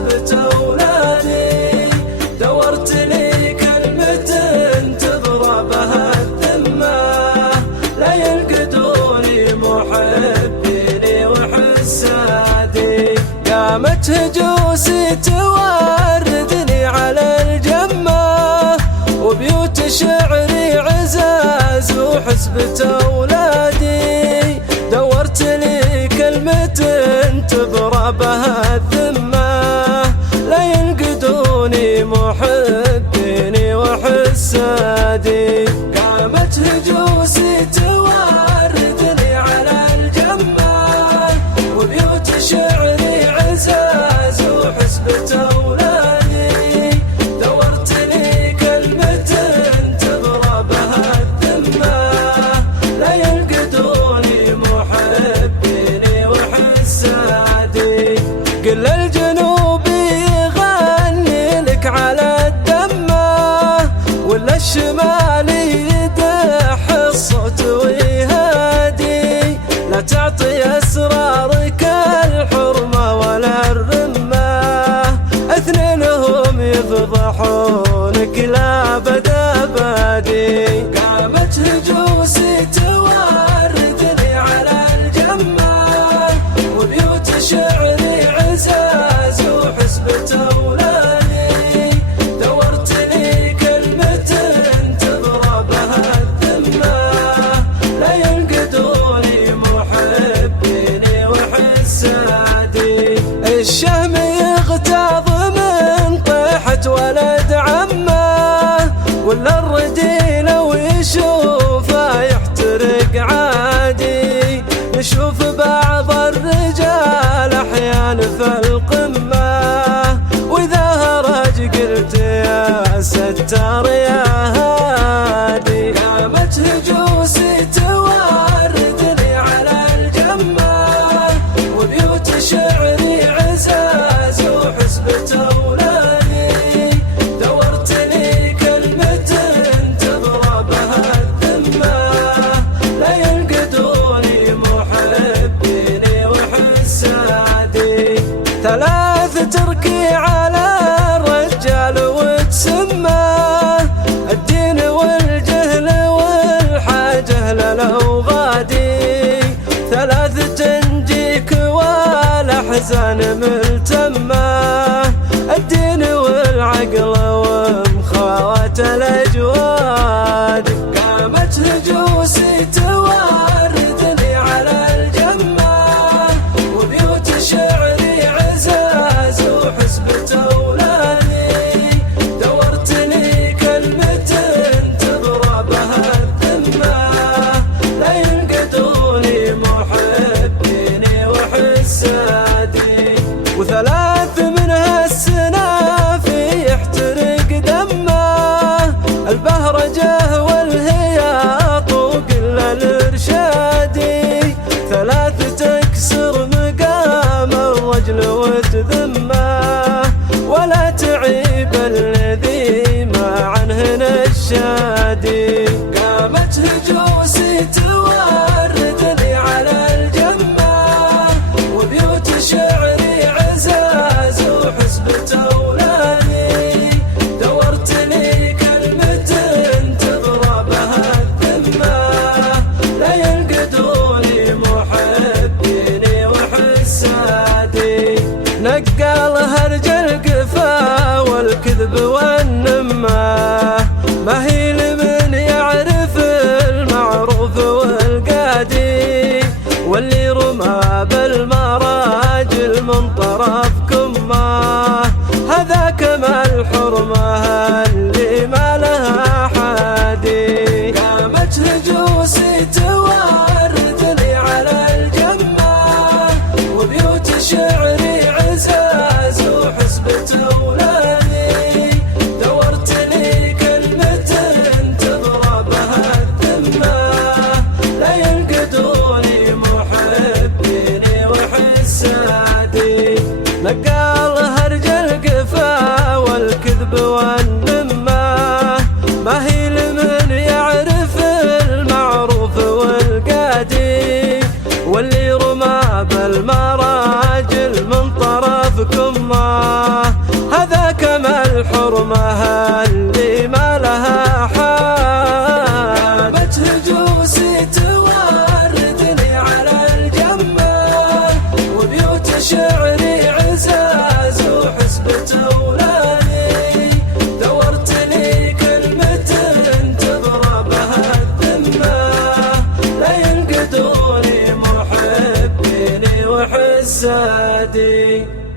وحسبة أولادي، دورت لي كلمة تبرى بها الذمة، لا ينقدوني محبيني وحسادي. قامت هجوسي توردني على الجمة، وبيوت شعري عزاز وحسبة أولادي، دورت لي كلمة تبرى بها الذمة، لا ينقدوني محبيني وحسادي. قامت هجوسي توردني على الجمة، وبيوت شعري عزاز وحسبة أولادي، دورت لي كلمة تبرى بها الذمة، لا ينقدوني محبيني وحسادي. قل الجنوبي يغني لك على الدمة، ولا الشمالي يدح الصوت ويهادي، لا تعطي أسرارك الحرمة ولا الرمة، اثنينهم يفضحونك لا بدا بادي. قامت هجوسي توردني على الجمة، وبيوت شعري عزاز وحسبة أولادي، دورت لي كلمة تبرى بها الذمة، لا ينقدوني محبيني وحسادي. الشهم يغتاظ من طيحة ولد عمه، ولا الردي لو يشوفه يحترق عادي. نشوف بعض الرجال أحيان في القمة، وإذا هرج قلت يا ستار يا هادي. قامت هجوسي توردني على الجمة، وبيوت شعري عزاز وحسبة أولادي، دورت لي كلمة تبرى بها الذمة، لا ينقدوني محبيني وحسادي. ثلاث تركي على الرجال وتسمى، الدين والجهل والحاجة لو غادي، ثلاث تنجيك والأحزان ملتمة، الدين والعقل ومخاوة الأجواد. قامت هجوسي توردني على الجمة، وبيوت شعري عزاز وحسبة أولادي، دورت لي كلمة تبرى بها الذمة، لا ينقدوني محبيني وحسادي. وثلاث منها السنافي يحترق دمه، البهرجة والهياط وقل الإرشادي، ثلاث تكسر مقام الرجل وتذمه، ولا تعيب الذي ما عنه نشادي. قامت هجوسي توردني على الجمة، وبيوت شعري عزاز وحسبة أولادي، دورت لي كلمة تبرى بها الذمة، لا ينقدوني محبيني وحسادي. نقال هرج القفا والكذب والنمة، ما هي لمن يعرف المعروف والقادي، واللي رمى بالمراجل من طرف كمه، هذاك ما الحرمة اللي ما لها حادي. قامت هجوسي توردني على الجمة، وبيوت شعري عزاز وحسبة أولادي، دورت لي كلمة تبرى بها الذمة، لا ينقدوني محبيني وحسادي. نقال هرج القفا والكذب والنمة، ما هي لمن يعرف المعروف والقادي، واللي رمى بالمراجل من طرف كمه. أسعدي.